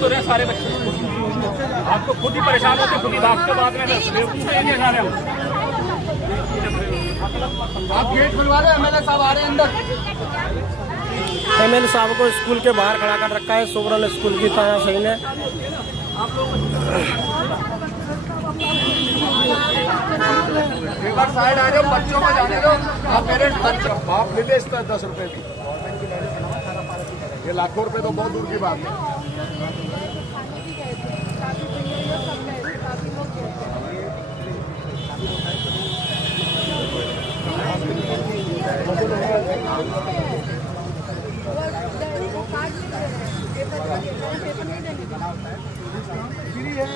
तो रहे सारे बच्चे, आपको खुद ही परेशान होते, खुद ही भागते बाद में आप गेट खुलवा रहे, एमएलए साहब आ रहे हैं अंदर। एमएलए साहब को स्कूल के बाहर खड़ा कर रखा है सोबरन स्कूल की ताया सही ने। एक बार साइड आ जाओ, बच्चों को जाने दो। आप पेरेंट्स बच्चों बाप ले ले इस तरह 10 रुपए की, ये लाखों रुपए तो बहुत दूर की बात है।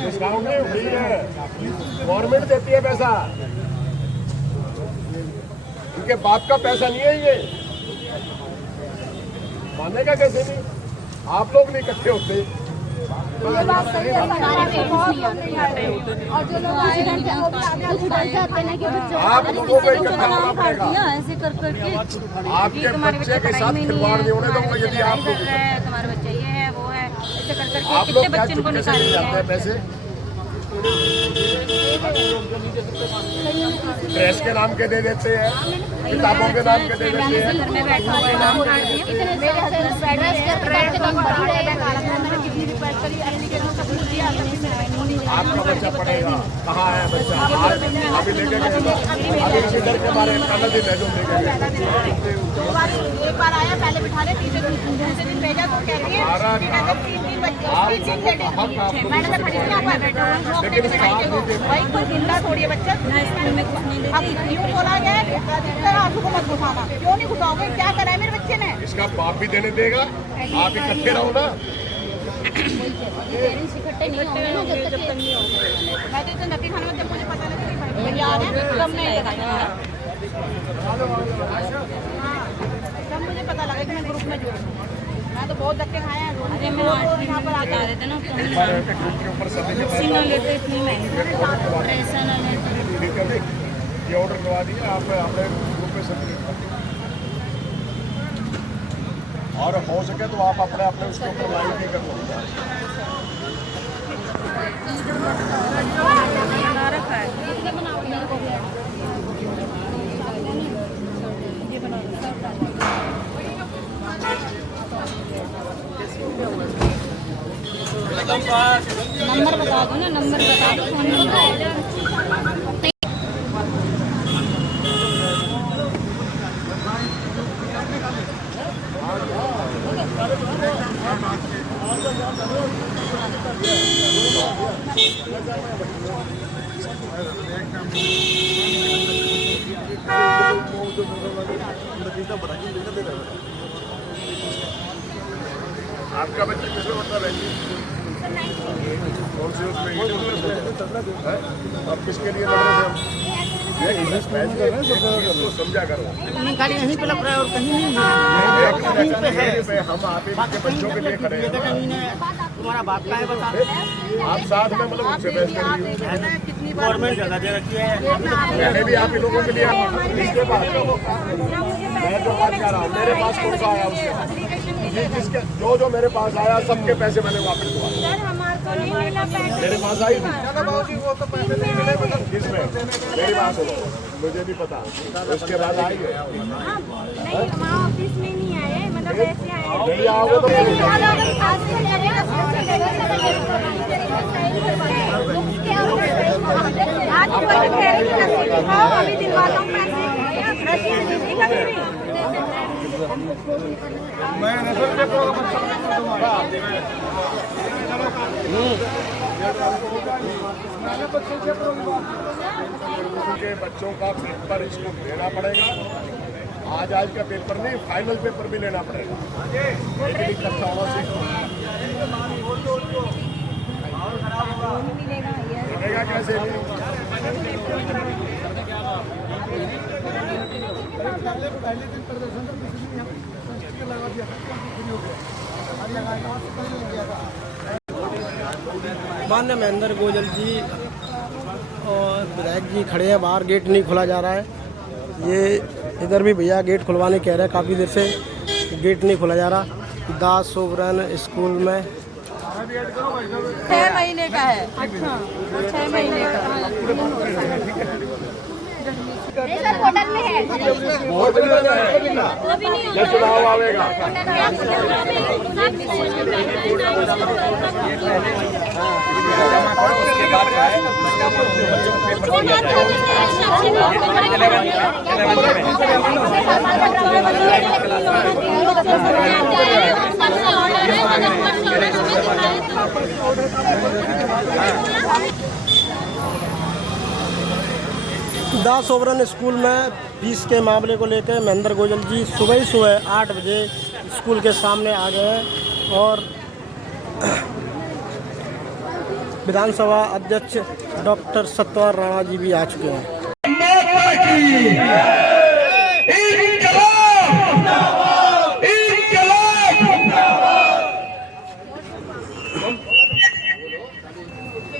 डिस्काउंट नहीं, फ्री है, गवर्नमेंट देती है पैसा, उनके बाप का पैसा नहीं है ये, मानेगा कैसे नहीं? आप लोग नहीं इकट्ठे होते। ये बात सही है, और जो लोग आए हैं आप लोगों को इकट्ठा होना पड़ेगा, ऐसे कर करके आपके बच्चे के साथ खिलवाड़ नहीं होने दूंगा। यदि आप लोग तुम्हारे बच्चे ये है वो है ऐसे कर करके आप लोग क्या चुपके से ले जाते हैं पैसे? ड्रेस के नाम के दे देते हैं, किताबों के नाम के दे देते हैं। आपका बच्चा पढ़ेगा, कहाँ है बच्चा? अभी लेके गए, अभी इसी डर के मारे पहले दिन है जो लेके गए। एक बार आया, पहले बिठा रहे, तीसरे दिन भेजा तो कह रही है भाई कोई जिंदा थोड़ी है बच्चा। अब यूँ बोला गया आंसू को मत घुसाना, क्यों नहीं घुसाओगे? क्या करा है मेरे बच्चे ने? इसका बाप भी देने देगा, आप इकट्ठे रहो ना। इकट्ठे नहीं होंगे ना जब तक नहीं होंगे। मैं तो नकली खाने में जब मुझे पता लगा याद है तब मैं तब मुझे पता लगा कि मैं ग्रुप में जुड़, मैं तो बहुत धक्के खाए हैं। अरे मैं यहाँ पर बता देते ना, इतनी महंगी पैसा ना लेते। ये ऑर्डर करवा दिया, आप अपने ग्रुप में सबमिट कर दीजिए, और हो सके तो आप अपने अपने उसके ऊपर लाइव भी कर लो। नंबर बता दो ना, नंबर बता दो, फोन नंबर। आपका बच्चा किसमें पढ़ता है? कौन सी उसमें? आप किसके लिए लड़ रहे थे? समझा करो, गाड़ी यहीं पे लग रहा है और कहीं नहीं है। हम आप के बच्चों के लिए खड़े हैं। तुम्हारा बाप का है बता, आप साथ में मतलब उनसे बहस कर रही हो। गवर्नमेंट जगह दे रखी है, मैंने भी आप ही लोगों के लिए इसके बाद मैं जो बात कर रहा हूँ, मेरे पास कौन सा आया उसके जिसके जो मेरे पास आया सबके पैसे मैंने वापस दिलवा। मेरे पास आई किसमें? मेरी बात सुनो, मुझे नहीं पता, उसके बाद आई है। ऑफिस में नहीं आए, मतलब ऐसे आए नहीं आओगे तो अभी दिलवाता हूँ पैसे। मैं नजर पे उनके बच्चों का पेपर इसको देना पड़ेगा। आज का पेपर नहीं, फाइनल पेपर भी लेना पड़ेगा। लेकिन इकट्ठा होना सीखो, मिलेगा कैसे? माननीय महेंद्र गोयल जी और विधायक जी खड़े हैं बाहर, गेट नहीं खोला जा रहा है। ये इधर भी भैया गेट खुलवाने कह रहे हैं, काफ़ी देर से गेट नहीं खोला जा रहा। द सोवरन स्कूल में 6 महीने का है। अच्छा 6 महीने का सर होटल में है। बहुत जब चुनाव आवेगा द सोवरन स्कूल में फीस के मामले को लेकर महेंद्र गोयल जी सुबह 8 बजे स्कूल के सामने आ गए हैं और विधानसभा अध्यक्ष डॉक्टर सत्यवान राणा जी भी आ चुके हैं।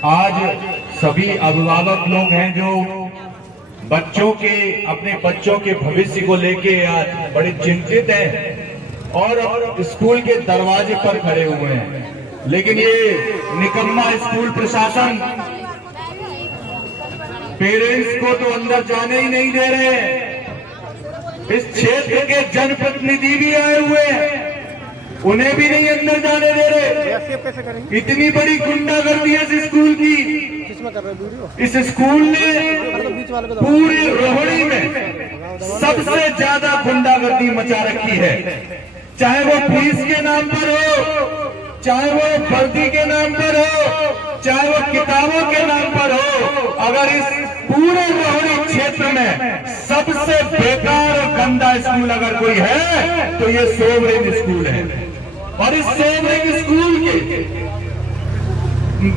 आज सभी अभिभावक लोग हैं जो बच्चों के अपने बच्चों के भविष्य को लेके आज बड़े चिंतित हैं और स्कूल के दरवाजे पर खड़े हुए हैं, लेकिन ये निकम्मा स्कूल प्रशासन पेरेंट्स को तो अंदर जाने ही नहीं दे रहे हैं। इस क्षेत्र के जनप्रतिनिधि भी आए हुए हैं, उन्हें भी नहीं अंदर जाने दे रहे। इतनी बड़ी गुंडागर्दी है इस स्कूल की। इस स्कूल ने पूरी रोहिणी में सबसे ज्यादा गुंडागर्दी मचा रखी है, चाहे वो फीस के नाम पर हो, चाहे वो वर्दी के नाम पर हो, चाहे वो किताबों के नाम पर हो। अगर इस पूरे रोहिणी क्षेत्र में सबसे बेकार और गंदा स्कूल अगर कोई है तो ये सोवरेन स्कूल है। और इस सोवरेन स्कूल के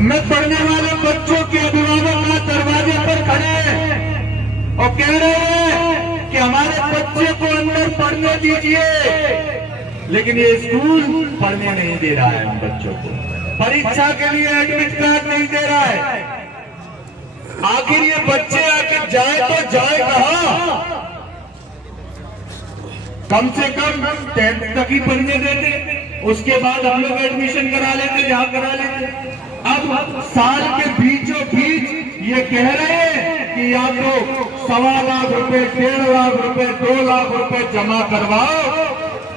में पढ़ने वाले बच्चों के अभिभावक आज दरवाजे पर खड़े हैं और कह रहे हैं कि हमारे बच्चे को अंदर पढ़ने दीजिए, लेकिन ये स्कूल पढ़ने नहीं दे रहा है हम बच्चों को। परीक्षा के लिए एडमिट कार्ड नहीं दे रहा है। आखिर ये बच्चे आकर जाए तो जाए कहां? कम से कम 10th तक ही पढ़ने देते, उसके बाद हम लोग एडमिशन करा लेते जहां करा लेते। अब साल के बीचों बीच ये कह रहे हैं कि या तो 1.25 लाख रुपए, 1.5 लाख रुपए, 2 लाख रुपए जमा करवाओ,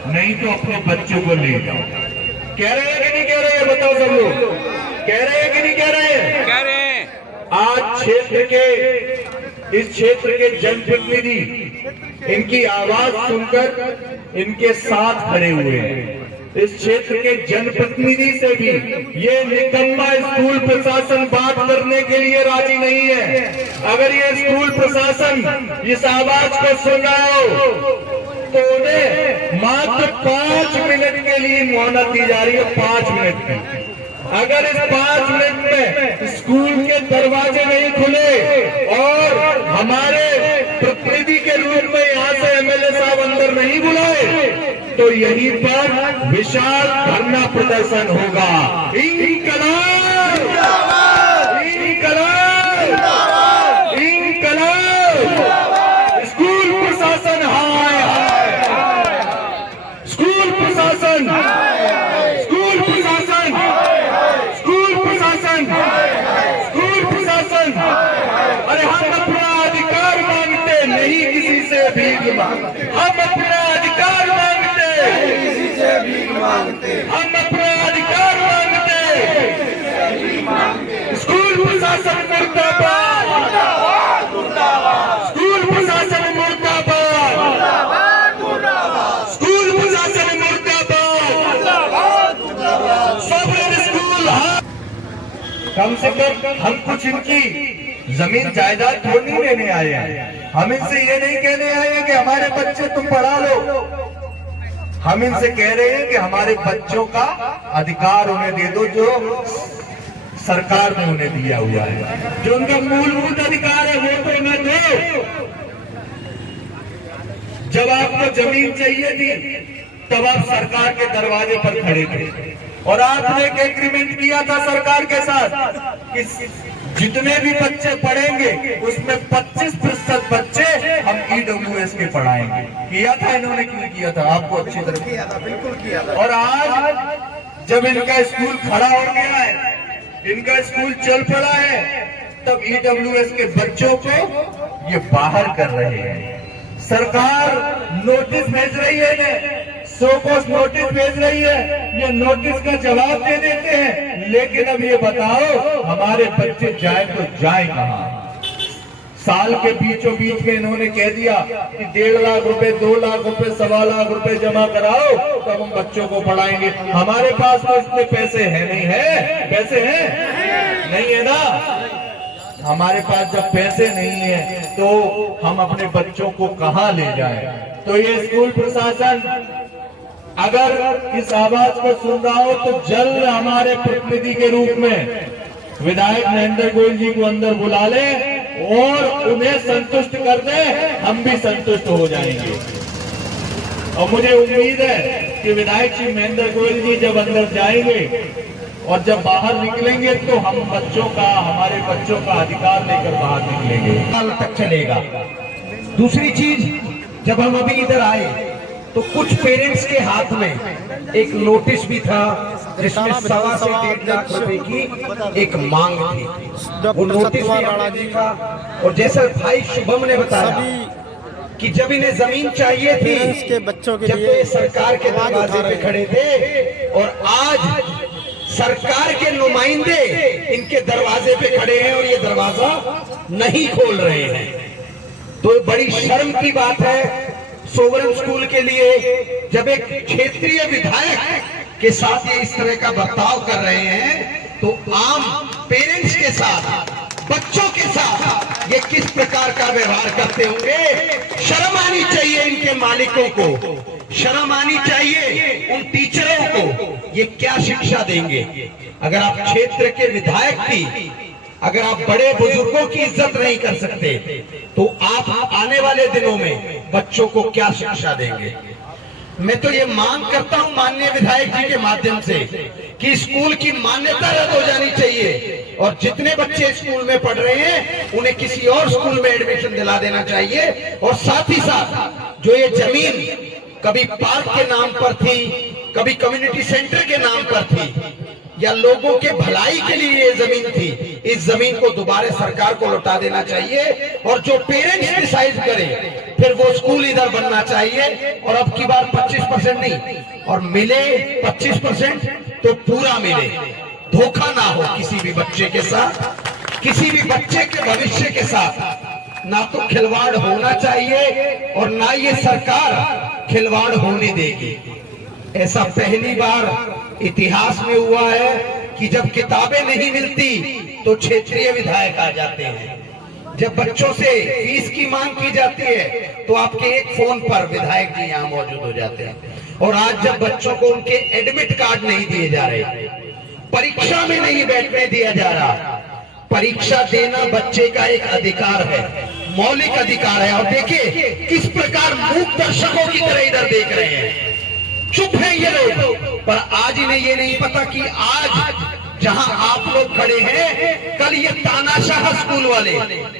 नहीं तो अपने बच्चों को ले जाओ। कह रहे हैं कि नहीं कह रहे हैं? बताओ सब लोग, कह रहे हैं कि नहीं कह रहे हैं? कह रहे हैं। आज इस क्षेत्र के जनप्रतिनिधि इनकी आवाज सुनकर इनके साथ खड़े हुए हैं। इस क्षेत्र के जनप्रतिनिधि से भी ये निकम्मा स्कूल प्रशासन बात करने के लिए राजी नहीं है। अगर ये स्कूल प्रशासन इस आवाज को सुन रहा हो तो उन्हें मात्र 5 मिनट के लिए मोहलत दी जा रही है, 5 मिनट की। अगर इस 5 मिनट में स्कूल के दरवाजे नहीं खुले और हमारे प्रतिनिधि के रूप में यहाँ से एमएलए साहब अंदर नहीं बुलाए तो यहीं पर विशाल धरना प्रदर्शन होगा। इंकलाब! इंकलाब! इंकलाब! स्कूल प्रशासन हाय हाय! स्कूल प्रशासन! स्कूल प्रशासन! स्कूल प्रशासन! स्कूल प्रशासन! अरे हम अपना अधिकार मांगते, नहीं किसी से भीख मांगते। हम अपना अधिकार मांगते, हम अपना अधिकार मांगते। स्कूल प्रशासन मुर्दाबाद! स्कूल प्रशासन मुर्दाबाद! स्कूल प्रशासन मुर्दाबाद! सोवरेन स्कूल कम से कम हम कुछ इनकी जमीन जायदाद थोड़ी नहीं लेने आए हैं। हम इनसे ये नहीं कहने आए हैं कि हमारे बच्चे तुम पढ़ा लो। हम इनसे कह रहे हैं कि हमारे बच्चों का अधिकार उन्हें दे दो जो सरकार ने उन्हें दिया हुआ है, जो उनका मूलभूत अधिकार है वो तो उन्हें दो। जब आपको जमीन चाहिए थी तब आप सरकार के दरवाजे पर खड़े थे और आपने एक एग्रीमेंट किया था सरकार के साथ कि जितने भी बच्चे पढ़ेंगे उसमें 25% बच्चे हम EWS के पढ़ाएंगे। किया था इन्होंने, क्यों किया था? आपको अच्छी तरह किया था, बिल्कुल किया था। और आज जब इनका स्कूल खड़ा हो गया है, इनका स्कूल चल पड़ा है, तब EWS के बच्चों को ये बाहर कर रहे हैं। सरकार नोटिस भेज रही है इन्हें, सोकोस नोटिस भेज रही है, ये नोटिस का जवाब दे देते हैं। लेकिन अब ये बताओ हमारे बच्चे जाए तो जाए कहां? साल के बीचों बीच में इन्होंने कह दिया कि 1.5 लाख रुपए, 2 लाख रुपए, 1.25 लाख रुपए जमा कराओ तब हम बच्चों को पढ़ाएंगे। हमारे पास तो इतने पैसे हैं नहीं, है पैसे हैं नहीं है ना? हमारे पास जब पैसे नहीं है तो हम अपने बच्चों को कहां ले जाएं? तो ये स्कूल प्रशासन अगर इस आवाज को सुन रहा हो तो जल्द हमारे प्रतिनिधि के रूप में विधायक महेंद्र गोयल जी को अंदर बुला ले और उन्हें संतुष्ट कर दे, हम भी संतुष्ट हो जाएंगे। और मुझे उम्मीद है कि विधायक श्री महेंद्र गोयल जी जब अंदर जाएंगे और जब बाहर निकलेंगे तो हम बच्चों का, हमारे बच्चों का अधिकार लेकर बाहर निकलेंगे। साल तक चलेगा। दूसरी चीज, जब हम अभी इधर आए तो कुछ पेरेंट्स के हाथ में एक नोटिस भी था जिसमें 1.25 से 1.5 लाख रुपए की एक मांग थी। वो नोटिस भी हमने देखा और जैसा भाई शुभम ने बताया कि जब इन्हें जमीन चाहिए थी, के बच्चों के जब लिए तो ये सरकार के दरवाजे पे खड़े थे और आज सरकार के नुमाइंदे इनके दरवाजे पे खड़े हैं और ये दरवाजा नहीं खोल रहे हैं। तो बड़ी शर्म की बात है सोवरन स्कूल के लिए जब एक क्षेत्रीय विधायक के साथ ये इस तरह का बर्ताव कर रहे हैं, तो आम पेरेंट्स के साथ, बच्चों के साथ ये किस प्रकार का व्यवहार करते होंगे। शर्म आनी चाहिए इनके मालिकों को, शर्म आनी चाहिए उन टीचरों को। ये क्या शिक्षा देंगे? अगर आप क्षेत्र के विधायक की, अगर आप बड़े बुजुर्गों की इज्जत नहीं कर सकते तो आप आने वाले दिनों में बच्चों को क्या शिक्षा देंगे? मैं तो ये मांग करता हूं माननीय विधायक जी के माध्यम से कि स्कूल की मान्यता रद्द हो जानी चाहिए और जितने बच्चे स्कूल में पढ़ रहे हैं उन्हें किसी और स्कूल में एडमिशन दिला देना चाहिए। और साथ ही साथ जो ये जमीन कभी पार्क के नाम पर थी, कभी कम्युनिटी सेंटर के नाम पर थी या लोगों के भलाई के लिए ये जमीन थी, इस जमीन को दोबारा सरकार को लौटा देना चाहिए और जो पेरेंट्स डिसाइड करें फिर वो स्कूल इधर बनना चाहिए। और अब की बार 25% नहीं, और मिले 25% तो पूरा मिले, धोखा ना हो किसी भी बच्चे के साथ, किसी भी बच्चे के भविष्य के साथ ना तो खिलवाड़ होना चाहिए और ना ये सरकार खिलवाड़ होने देगी। ऐसा पहली बार इतिहास में हुआ है कि जब किताबें नहीं मिलती तो क्षेत्रीय विधायक आ जाते हैं, जब बच्चों से फीस की मांग की जाती है तो आपके एक फोन पर विधायक जी यहाँ मौजूद हो जाते हैं। और आज जब बच्चों को उनके एडमिट कार्ड नहीं दिए जा रहे, परीक्षा में नहीं बैठने दिया जा रहा, परीक्षा देना बच्चे का एक अधिकार है, मौलिक अधिकार है। और देखिए किस प्रकार मूक दर्शकों की तरह इधर देख रहे हैं, चुप है ये लोग। पर आज इन्हें ये नहीं पता कि आज जहां आप लोग खड़े हैं कल ये तानाशाह स्कूल वाले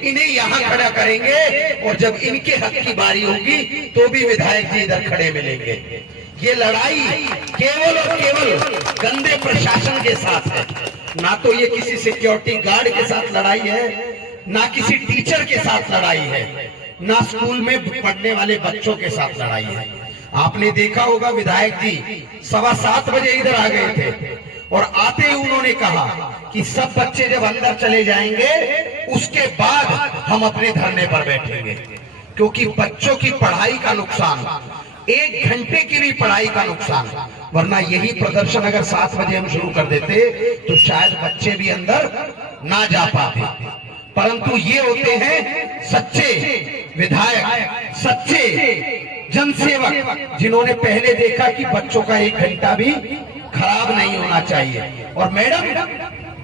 इन्हें यहां खड़ा करेंगे और जब इनके हक की बारी होगी तो भी विधायक जी इधर खड़े मिलेंगे। ये लड़ाई केवल और केवल गंदे प्रशासन के साथ है, ना तो ये किसी सिक्योरिटी गार्ड के साथ लड़ाई है, ना किसी टीचर के साथ लड़ाई है, ना स्कूल में पढ़ने वाले बच्चों के साथ लड़ाई है। आपने देखा होगा विधायक जी 7:15 बजे इधर आ गए थे और आते ही उन्होंने कहा कि सब बच्चे जब अंदर चले जाएंगे उसके बाद हम अपने धरने पर बैठेंगे, क्योंकि बच्चों की पढ़ाई का नुकसान, 1 घंटे की भी पढ़ाई का नुकसान। वरना यही प्रदर्शन अगर 7 बजे हम शुरू कर देते तो शायद बच्चे भी अंदर ना जा पाते। परंतु ये होते हैं सच्चे विधायक, सच्चे जनसेवक, जिन्होंने पहले देखा कि बच्चों का 1 घंटा भी खराब नहीं होना चाहिए। और मैडम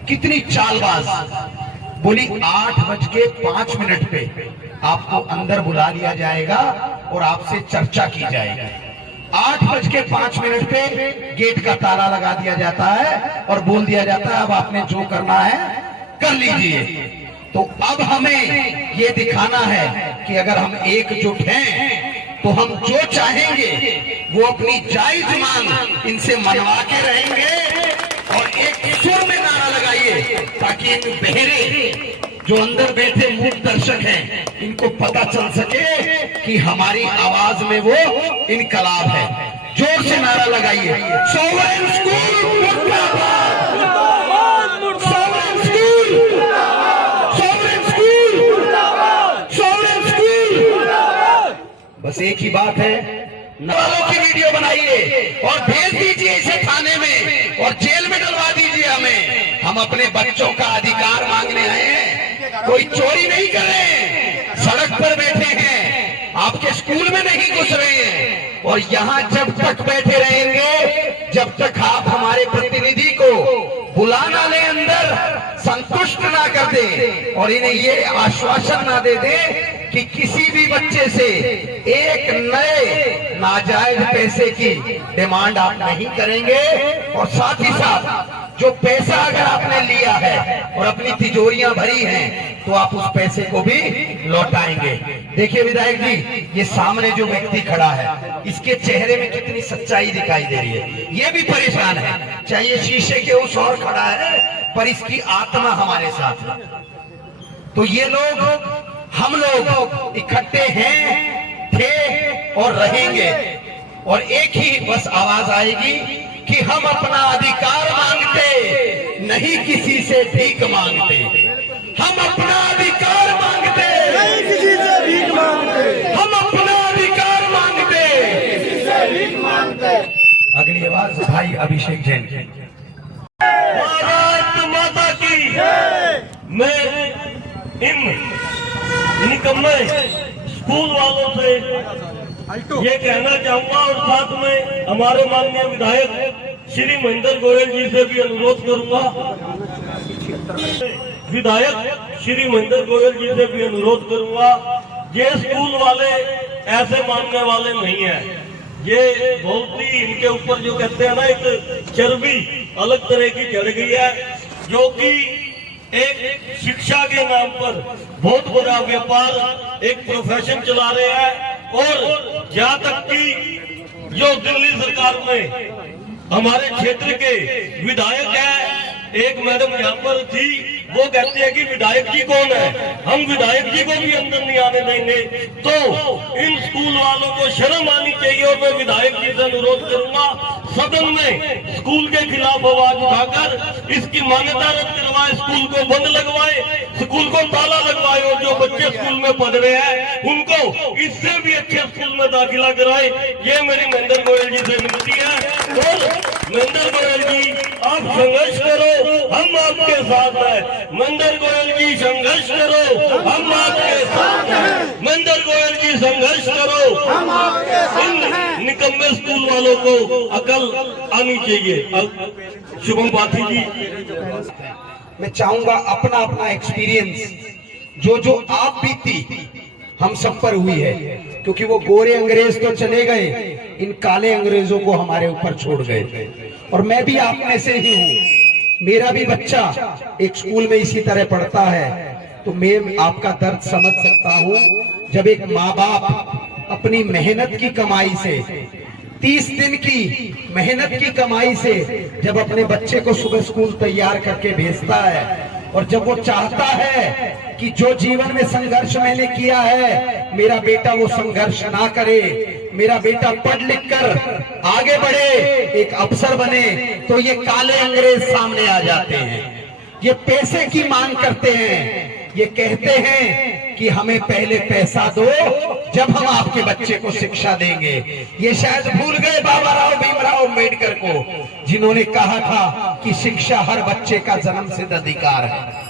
कितनी चालबाज, बोली 8:05 पे आपको अंदर बुला लिया जाएगा और आपसे चर्चा की जाएगी। 8:05 पे गेट का ताला लगा दिया जाता है और बोल दिया जाता है अब आपने जो करना है कर लीजिए। तो अब हमें ये दिखाना है कि अगर हम एकजुट हैं तो हम जो चाहेंगे वो अपनी जायज मांग इनसे मनवा के रहेंगे। और एक सुर में नारा लगाइए ताकि इन बहरे जो अंदर बैठे मूक दर्शक हैं इनको पता चल सके कि हमारी आवाज में वो इनकलाब है। जोर से नारा लगाइए, सोवरेन स्कूल मुर्दाबाद, sovereign school, sovereign school, sovereign school. बस एक ही बात है, वालों की वीडियो बनाइए और भेज दीजिए इसे थाने में और जेल में डलवा दीजिए हमें। हम अपने बच्चों का अधिकार मांगने आए हैं, कोई चोरी नहीं कर रहे हैं, सड़क पर बैठे हैं, आपके स्कूल में नहीं घुस रहे हैं। और यहाँ जब तक बैठे रहेंगे, जब तक आप हमारे प्रतिनिधि को बुला ना ले अंदर, संतुष्ट ना कर दे और इन्हें ये आश्वासन ना दे दे कि किसी भी बच्चे से एक नए नाजायज पैसे की डिमांड आप नहीं करेंगे। और साथ ही साथ जो पैसा अगर आपने लिया है और अपनी तिजोरियां भरी हैं तो आप उस पैसे को भी लौटाएंगे। देखिए विधायक जी, ये सामने जो व्यक्ति खड़ा है इसके चेहरे में कितनी सच्चाई दिखाई दे रही है। ये भी परेशान है, चाहे ये शीशे के उस ओर खड़ा है पर इसकी आत्मा हमारे साथ है। तो ये लोग, हम लोग इकट्ठे हैं, थे और रहेंगे। और एक ही बस आवाज आएगी कि हम अपना अधिकार मांगते, नहीं किसी से भीख मांगते। हम अपना अधिकार मांगते, नहीं किसी से भीख मांगते, हम अपना अधिकार मांगते, किसी से भीख मांगते। अगली आवाज भाई अभिषेक जैन की। भारत माता की। मैं इन निकम्मे स्कूल वालों से ये कहना चाहूंगा और साथ में हमारे माननीय विधायक श्री महेंद्र गोयल जी से भी अनुरोध करूंगा, विधायक श्री महेंद्र गोयल जी से भी अनुरोध करूंगा, ये स्कूल वाले ऐसे मानने वाले नहीं है। ये बहुत ही इनके ऊपर जो कहते हैं ना, एक चर्बी अलग तरह की चढ़ गई है, जो कि एक शिक्षा के नाम पर बहुत बड़ा व्यापार, एक प्रोफेशन चला रहे हैं। और जहाँ तक कि जो दिल्ली सरकार में हमारे क्षेत्र के विधायक है, एक मैडम यहाँ पर थी, वो कहते हैं कि विधायक जी कौन है, हम विधायक जी को भी अंदर नहीं आने देंगे। तो इन स्कूल वालों को शर्म आनी चाहिए। और मैं विधायक जी से अनुरोध करूंगा, सदन में स्कूल के खिलाफ आवाज उठाकर इसकी मान्यता रद्द करवाए, स्कूल को बंद लगवाए, स्कूल को ताला लगवाए और जो बच्चे स्कूल में पढ़ रहे हैं उनको इससे भी अच्छे स्कूल में दाखिला कराए। ये मेरी महेंद्र गोयल जी से विनती है। और महेंद्र गोयल जी, आप संघर्ष करो, हम आपके साथ हैं। महेंद्र गोयल जी संघर्ष करो, हम आपके साथ हैं। महेंद्र गोयल जी संघर्ष करो, हम आपके साथ हैं। निकम्मे स्कूल वालों को अकल आनी चाहिए। शुभम पाठी जी, मैं चाहूंगा अपना अपना एक्सपीरियंस जो आप बीती हम सब पर हुई है, क्योंकि वो गोरे अंग्रेज तो चले गए, इन काले अंग्रेजों को हमारे ऊपर छोड़ गए। और मैं भी आप में से ही हूँ, मेरा भी बच्चा एक स्कूल में इसी तरह पढ़ता है, तो मैं आपका दर्द समझ सकता हूँ। जब एक माँ बाप अपनी मेहनत की कमाई से, 30 दिन की मेहनत की कमाई से जब अपने बच्चे को सुबह स्कूल तैयार करके भेजता है, और जब वो चाहता है कि जो जीवन में संघर्ष मैंने किया है मेरा बेटा वो संघर्ष ना करे, मेरा बेटा पढ़ लिख कर आगे बढ़े, एक अफसर बने, तो ये काले अंग्रेज सामने आ जाते हैं। ये पैसे की मांग करते हैं, ये कहते हैं कि हमें पहले पैसा दो, जब हम आपके बच्चे को शिक्षा देंगे। ये शायद भूल गए बाबा राव भीमराव अम्बेडकर को, जिन्होंने कहा था कि शिक्षा हर बच्चे का जन्मसिद्ध अधिकार है।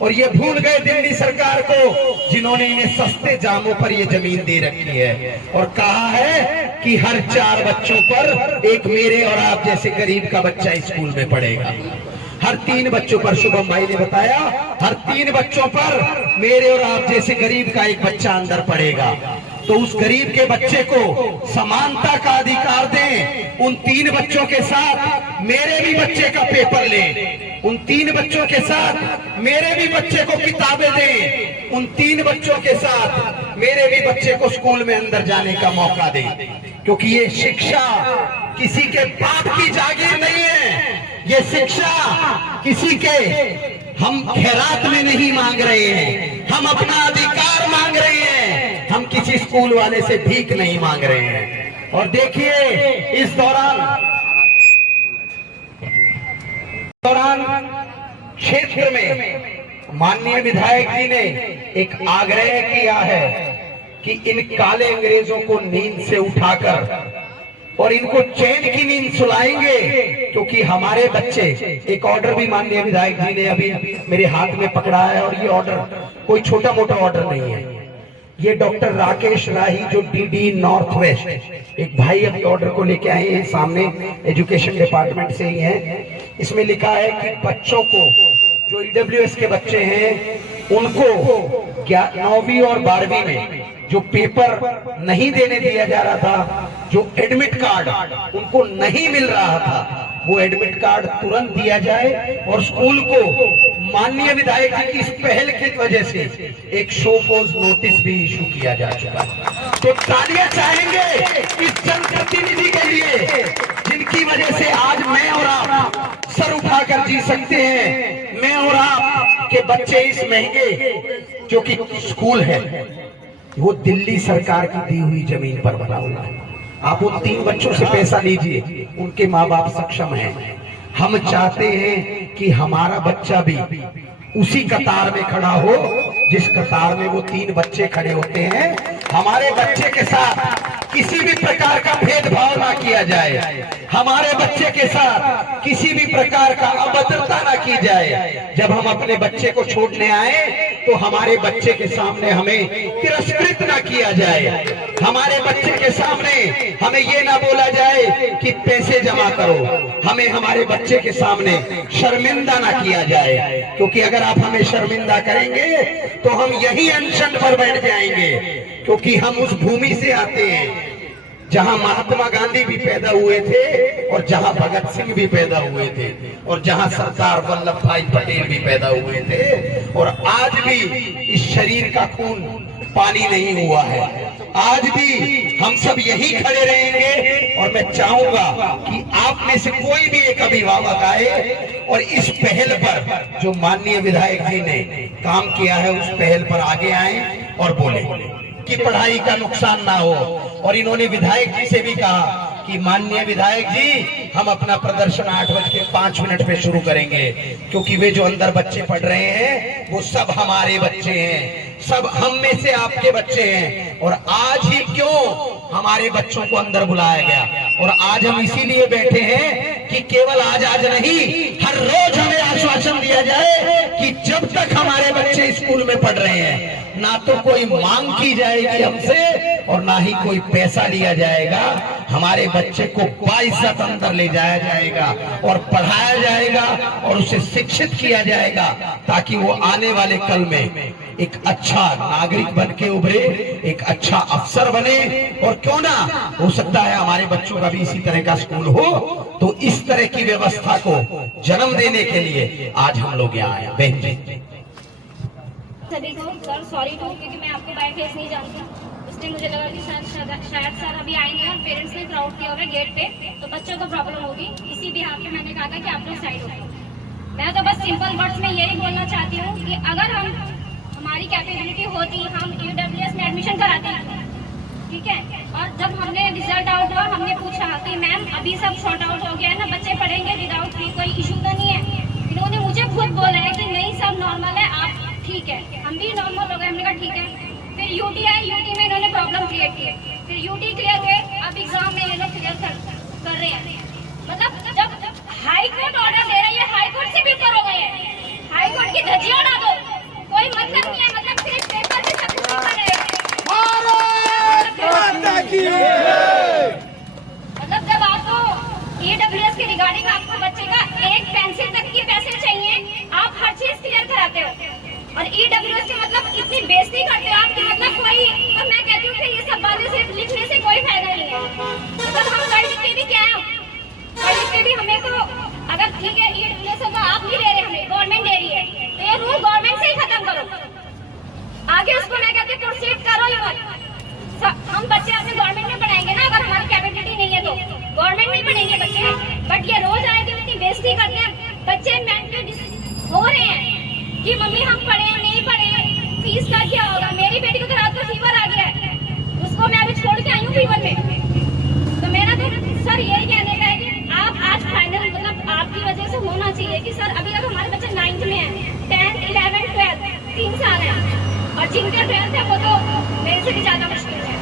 और ये भूल गए दिल्ली सरकार को, जिन्होंने इन्हें सस्ते जामों पर ये जमीन दे रखी है और कहा है कि हर 4 बच्चों पर एक मेरे और आप जैसे गरीब का बच्चा स्कूल में पढ़ेगा। हर 3 बच्चों पर, शुभम भाई ने बताया, हर 3 बच्चों पर मेरे और आप जैसे गरीब का एक बच्चा अंदर पढ़ेगा। तो उस गरीब के बच्चे को समानता का अधिकार दें। उन 3 बच्चों के साथ मेरे भी बच्चे का पेपर लें। उन 3 बच्चों के साथ मेरे भी बच्चे को किताबें दें। उन 3 बच्चों के साथ मेरे भी बच्चे को स्कूल में अंदर जाने का मौका दें। क्योंकि ये शिक्षा किसी के बाप की जागीर नहीं है। ये शिक्षा किसी के हम खैरात में नहीं मांग रहे हैं, हम अपना अधिकार मांग रहे हैं। हम किसी स्कूल वाले से भीख नहीं मांग रहे हैं। और देखिए इस दौरान क्षेत्र में माननीय विधायक जी ने एक आग्रह किया है कि इन काले अंग्रेजों को नींद से उठाकर और इनको चैन की नींद सुलाएंगे। क्योंकि हमारे बच्चे, एक ऑर्डर भी माननीय विधायक जी ने अभी मेरे हाथ में पकड़ा है, और ये ऑर्डर कोई छोटा मोटा ऑर्डर नहीं है। ये डॉक्टर राकेश राही जो डीडी नॉर्थ वेस्ट, एक भाई अभी ऑर्डर को लेके आए हैं, सामने एजुकेशन डिपार्टमेंट से ही हैं। इसमें लिखा है कि बच्चों को, जो ईडब्ल्यूएस के बच्चे हैं, उनको 9वीं और 12वीं में जो पेपर नहीं देने दिया जा रहा था, जो एडमिट कार्ड उनको नहीं मिल रहा था, वो एडमिट कार्ड तुरंत दिया जाए। और स्कूल को माननीय विधायक जी की इस पहल की वजह से एक शो कॉज नोटिस भी इशू किया जा चुका है। तो तालियां चाहेंगे इस जनप्रतिनिधि के लिए, जिनकी वजह से आज मैं और आप सर उठाकर जी सकते हैं। मैं और आप के बच्चे इस महंगे जो कि स्कूल है, वो दिल्ली सरकार की दी हुई जमीन पर बना हुआ है। आप उन 3 बच्चों से पैसा लीजिए, उनके माँ बाप सक्षम हैं। हम चाहते हैं कि हमारा बच्चा भी उसी कतार में खड़ा हो जिस कतार में वो 3 बच्चे खड़े होते हैं। हमारे बच्चे के साथ किसी भी प्रकार का भेदभाव ना किया जाए, हमारे बच्चे के साथ किसी भी प्रकार का अभद्रता ना की जाए। जब हम अपने बच्चे को छोड़ने आए तो हमारे बच्चे के सामने हमें तिरस्कृत ना किया जाए। हमारे बच्चे के सामने हमें ये ना बोला जाए कि पैसे जमा करो। हमें हमारे बच्चे के सामने शर्मिंदा ना किया जाए, क्योंकि अगर आप हमें शर्मिंदा करेंगे तो हम यही अनशन पर बैठ जाएंगे। क्योंकि हम उस भूमि से आते हैं जहां महात्मा गांधी भी पैदा हुए थे, और जहां भगत सिंह भी पैदा हुए थे, और जहां सरदार वल्लभ भाई पटेल भी पैदा हुए थे। और आज भी इस शरीर का खून पानी नहीं हुआ है। आज भी हम सब यही खड़े रहेंगे। और मैं चाहूंगा कि आप में से कोई भी एक अभिभावक आए और इस पहल पर जो माननीय विधायक जी ने काम किया है, उस पहल पर आगे आए और बोले कि पढ़ाई का नुकसान ना हो। और इन्होंने विधायक जी से भी कहा कि माननीय विधायक जी, हम अपना प्रदर्शन 8:05 पे शुरू करेंगे, क्योंकि वे जो अंदर बच्चे पढ़ रहे हैं वो सब हमारे बच्चे हैं, सब हम में से आपके बच्चे हैं। और आज ही क्यों हमारे बच्चों को अंदर बुलाया गया, और आज हम इसीलिए बैठे हैं कि केवल आज नहीं, हर रोज हमें आश्वासन दिया जाए कि जब तक हमारे बच्चे स्कूल में पढ़ रहे हैं, ना तो कोई मांग की जाएगी हमसे और ना ही कोई पैसा लिया जाएगा। हमारे बच्चे को बाइज्जत अंदर ले जाया जाएगा और पढ़ाया जाएगा और उसे शिक्षित किया जाएगा, ताकि वो आने वाले कल में एक अच्छा नागरिक बन के उभरे, एक अच्छा अफसर बने। और क्यों ना हो सकता है हमारे बच्चों का भी इसी तरह का स्कूल हो। तो इस तरह की व्यवस्था को जन्म देने के लिए आज हम लोग यहाँ आए। बहन जी सभी को सर सॉरी टू, क्योंकि मैं आपको बाय फेस नहीं जानती, इसलिए मुझे लगा कि शायद सर अभी आएंगे और पेरेंट्स ने क्राउड किया होगा गेट पे, तो बच्चों को प्रॉब्लम होगी। इसी भी पे मैंने कहा था कि आप लोग साइड हो। मैं तो बस सिंपल वर्ड्स में यही बोलना चाहती हूँ कि अगर हमारी कैपेबिलिटी होती, हम ईडब्ल्यूएस में एडमिशन कराते हैं, ठीक है। और जब हमने रिजल्ट आउट हुआ, हमने पूछा कि मैम अभी सब शॉर्ट आउट हो गया है ना, बच्चे पढ़ेंगे विदाउट फी, कोई इशू तो नहीं है। इन्होंने मुझे खुद बोला है कि नहीं सब नॉर्मल है, आप ठीक है, हम भी नॉर्मल हो गए। हमने कहा ठीक है। फिर यूटी आई, यूटी में इन्होंने प्रॉब्लम क्रिएट की, फिर यूटी क्लियर हुए, अब एग्जाम में ये लोग क्लियर कर रहे हैं। मतलब जब हाई कोर्ट ऑर्डर दे रही है, हाई कोर्ट से भी ऊपर हो गए हैं। हाई कोर्ट की धज्जियां उड़ा दो, कोई मतलब नहीं है। मतलब सिर्फ पेपर पे सब कुछ लिखा रहेगा। मतलब जब आपको ईडब्ल्यूएस के रिगार्डिंग आपको बच्चे का एक पेंसिल तक की पैसे चाहिए, आप हर चीज क्लियर कराते हो। और EWS के मतलब इतनी बेइज्जती करते हो आप कि मतलब कोई, और मैं कहती हूँ कि ये सब बातें सिर्फ लिखने से कोई फायदा नहीं है। मतलब हम पढ़ लिख के भी क्या है, पढ़ लिख के भी हमें तो अगर ठीक है EWS तो आप नहीं ले रहे, हमें गवर्नमेंट दे रही है, तो ये रूल गवर्नमेंट से ही खत्म करो, आगे उसको मैं कहती हूँ प्रोसीड करो ही मत। हम बच्चे अपने गवर्नमेंट में पढ़ाएंगे ना, अगर हमारी कैपेबिलिटी नहीं है तो गवर्नमेंट में पढ़ेंगे बच्चे। बट ये रोज आए कि इतनी बेइज्जती करते हैं, बच्चे मेंटली हो रहे हैं कि मम्मी हम पढ़े नहीं पढ़े, फीस का क्या होगा। मेरी बेटी को तो रात को फीवर आ गया है, उसको मैं अभी छोड़ के आई हूँ फीवर में। तो मेरा तो सर यही कहने का है कि आप आज फाइनल मतलब आपकी वजह से होना चाहिए कि सर अभी तक हमारे बच्चे 9th में है, 10th 11th 12th 3 साल है, और जिनके 12th है वो तो मेरे से भी ज्यादा मुश्किल है।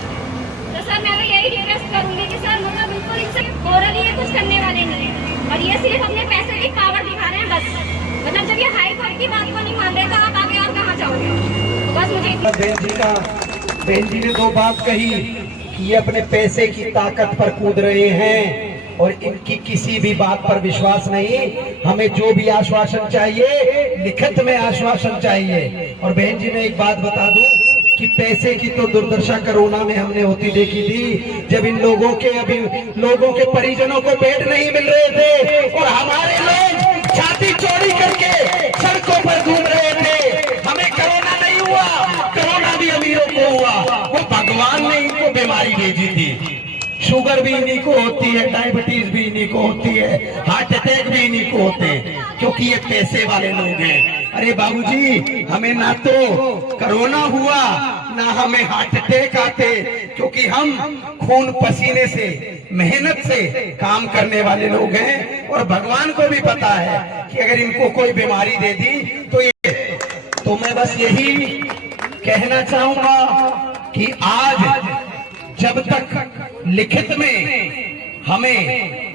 तो सर मैं तो यही रिक्वेस्ट करूंगी कि सर मतलब बिल्कुल इनसे मोरली ये कुछ करने वाले नहीं है, और ये सिर्फ अपने पैसे की पावर दिखा रहे हैं बस। मतलब जब ये हाई कोर्ट की बात को नहीं मान रहे तो आप आगे और कहाँ जाओगे। तो बस मुझे बहन जी ने 2 बात कही कि ये अपने पैसे की ताकत पर कूद रहे हैं और इनकी किसी भी बात पर विश्वास नहीं। हमें जो भी आश्वासन चाहिए लिखित में आश्वासन चाहिए। और बहन जी मैं एक बात बता दूं कि पैसे की तो दुर्दशा कोरोना में हमने होती देखी थी, जब इन लोगों के परिजनों को बेड नहीं मिल रहे थे और हमारे लोग छाती चौड़ी करके सड़कों पर घूम रहे थे। हमें कोरोना नहीं हुआ, कोरोना भी अमीरों को हुआ, वो भगवान ने इनको बीमारी भेजी थी। शुगर भी इन्हीं को होती है, डायबिटीज भी इन्हीं को होती है, हार्ट अटैक भी इन्हीं को होते हैं, क्योंकि ये पैसे वाले लोग हैं। अरे बाबूजी हमें ना तो कोरोना हुआ ना हमें हार्ट अटैक आते, क्योंकि हम खून पसीने से मेहनत से काम करने वाले लोग हैं। और भगवान को भी पता है कि अगर इनको कोई बीमारी दे दी तो मैं बस यही कहना चाहूंगा कि आज जब तक लिखित में हमें